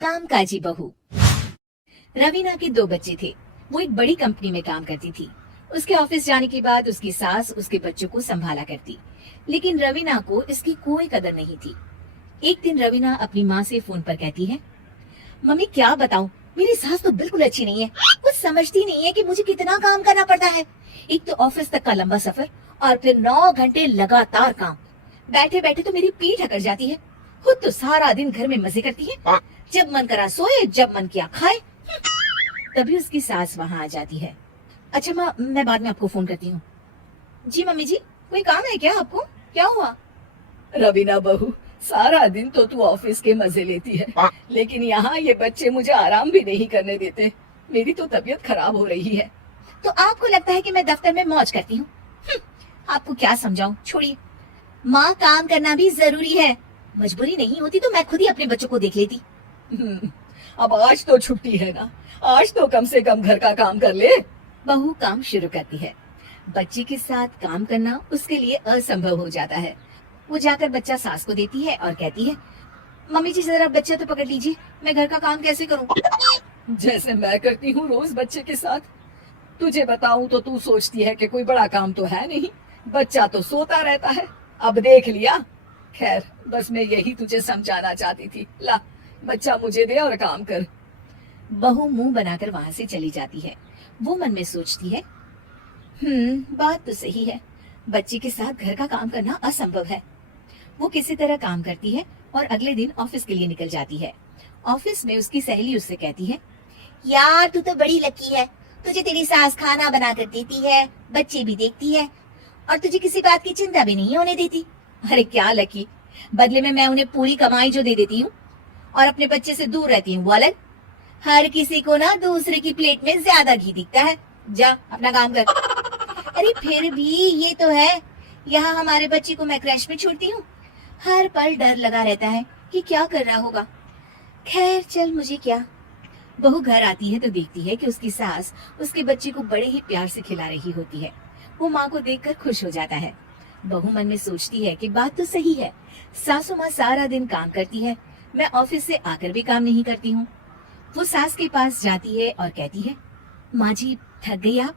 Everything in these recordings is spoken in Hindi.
कामकाजी बहू। रवीना के दो बच्चे थे। वो एक बड़ी कंपनी में काम करती थी। उसके ऑफिस जाने के बाद उसकी सास उसके बच्चों को संभाला करती, लेकिन रवीना को इसकी कोई कदर नहीं थी। एक दिन रवीना अपनी माँ से फोन पर कहती है, मम्मी क्या बताऊं, मेरी सास तो बिल्कुल अच्छी नहीं है। कुछ समझती नहीं है कि मुझे कितना काम करना पड़ता है। एक तो ऑफिस तक का लंबा सफर और फिर 9 घंटे लगातार काम। बैठे बैठे तो मेरी पीठ अकड़ जाती है। खुद तो सारा दिन घर में मजे करती है, जब मन करा सोए, जब मन किया खाए। तभी उसकी सास वहाँ आ जाती है। अच्छा माँ, मैं बाद में आपको फोन करती हूँ। जी मम्मी जी, कोई काम है क्या आपको? क्या हुआ? रवीना बहू, सारा दिन तो तू ऑफिस के मजे लेती है, लेकिन यहाँ ये बच्चे मुझे आराम भी नहीं करने देते। मेरी तो तबीयत खराब हो रही है। तो आपको लगता है कि मैं दफ्तर में मौज करती हूँ? आपको क्या समझाऊं, छोड़िए। माँ, काम करना भी जरूरी है। मजबूरी नहीं होती तो मैं खुद ही अपने बच्चों को देख लेती। अब आज तो छुट्टी है ना, आज तो कम से कम घर का काम कर ले। बहू काम शुरू करती है। बच्चे के साथ काम करना उसके लिए असंभव हो जाता है। वो जाकर बच्चा सास को देती है और कहती है, मम्मी जी जरा बच्चा तो पकड़ लीजिए, मैं घर का काम कैसे करूं? जैसे मैं करती हूँ रोज बच्चे के साथ। तुझे बताऊं तो तू सोचती है कि कोई बड़ा काम तो है नहीं, बच्चा तो सोता रहता है। अब देख लिया। खैर, बस मैं यही तुझे समझाना चाहती थी। ला, बच्चा मुझे दे और काम कर। बहू मुंह बनाकर वहां से चली जाती है। वो मन में सोचती है, बात तो सही है, बच्चे के साथ घर का काम करना असंभव है। वो किसी तरह काम करती है और अगले दिन ऑफिस के लिए निकल जाती है। ऑफिस में उसकी सहेली उससे कहती है, यार तू तो बड़ी लकी है, तुझे तेरी सास खाना बना कर देती है, बच्चे भी देखती है और तुझे किसी बात की चिंता भी नहीं होने देती। अरे क्या लकी, बदले में मैं उन्हें पूरी कमाई जो दे देती हूँ और अपने बच्चे से दूर रहती हूँ, वो अलग। हर किसी को ना दूसरे की प्लेट में ज्यादा घी दिखता है। जा अपना काम कर। अरे फिर भी ये तो है, यहाँ हमारे बच्चे को मैं क्रैश में छोड़ती हूँ, हर पल डर लगा रहता है कि क्या कर रहा होगा। खैर चल, मुझे क्या। बहू घर आती है तो देखती है कि उसकी सास उसके बच्चे को बड़े ही प्यार से खिला रही होती है। वो माँ को देखकर खुश हो जाता है। बहू मन में सोचती है कि बात तो सही है, सासू माँ सारा दिन काम करती है, मैं ऑफिस से आकर भी काम नहीं करती हूँ। वो सास के पास जाती है और कहती है, माँ जी थक गई आप?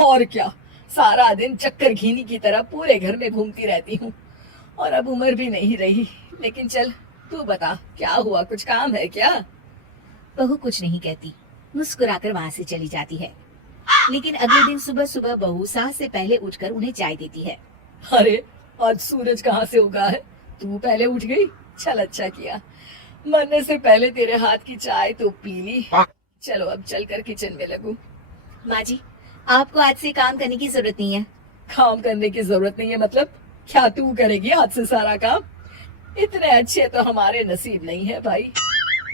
और क्या, सारा दिन चक्कर घीनी की तरह पूरे घर में घूमती रहती हूँ और अब उम्र भी नहीं रही। लेकिन चल तू बता, क्या हुआ, कुछ काम है क्या? बहू कुछ नहीं कहती, मुस्कुराकर वहाँ से चली जाती है। लेकिन अगले दिन सुबह सुबह बहू सास से पहले उठकर उन्हें चाय देती है। अरे आज सूरज कहाँ से उगा है, तू पहले उठ गई। चल अच्छा किया, मरने से पहले तेरे हाथ की चाय तो पी ली। चलो अब चलकर किचन में लगूं। माँ जी, आपको आज से काम करने की जरूरत नहीं है। काम करने की जरूरत नहीं है मतलब? क्या तू करेगी आज से सारा काम? इतने अच्छे तो हमारे नसीब नहीं है भाई।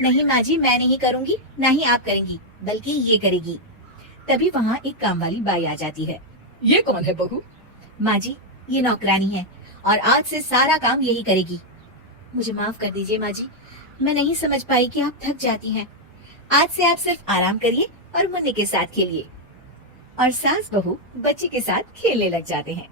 नहीं माँ जी, मैं नहीं करूँगी, ना ही आप करेंगी, बल्कि ये करेगी। तभी वहाँ एक काम वाली बाई आ जाती है। ये कौन है बहू? माँ जी, ये नौकरानी है और आज से सारा काम यही करेगी। मुझे माफ कर दीजिए माँ जी, मैं नहीं समझ पाई कि आप थक जाती हैं। आज से आप सिर्फ आराम करिए और मुन्ने के साथ खेलिए। और सास बहू बच्चे के साथ खेलने लग जाते हैं।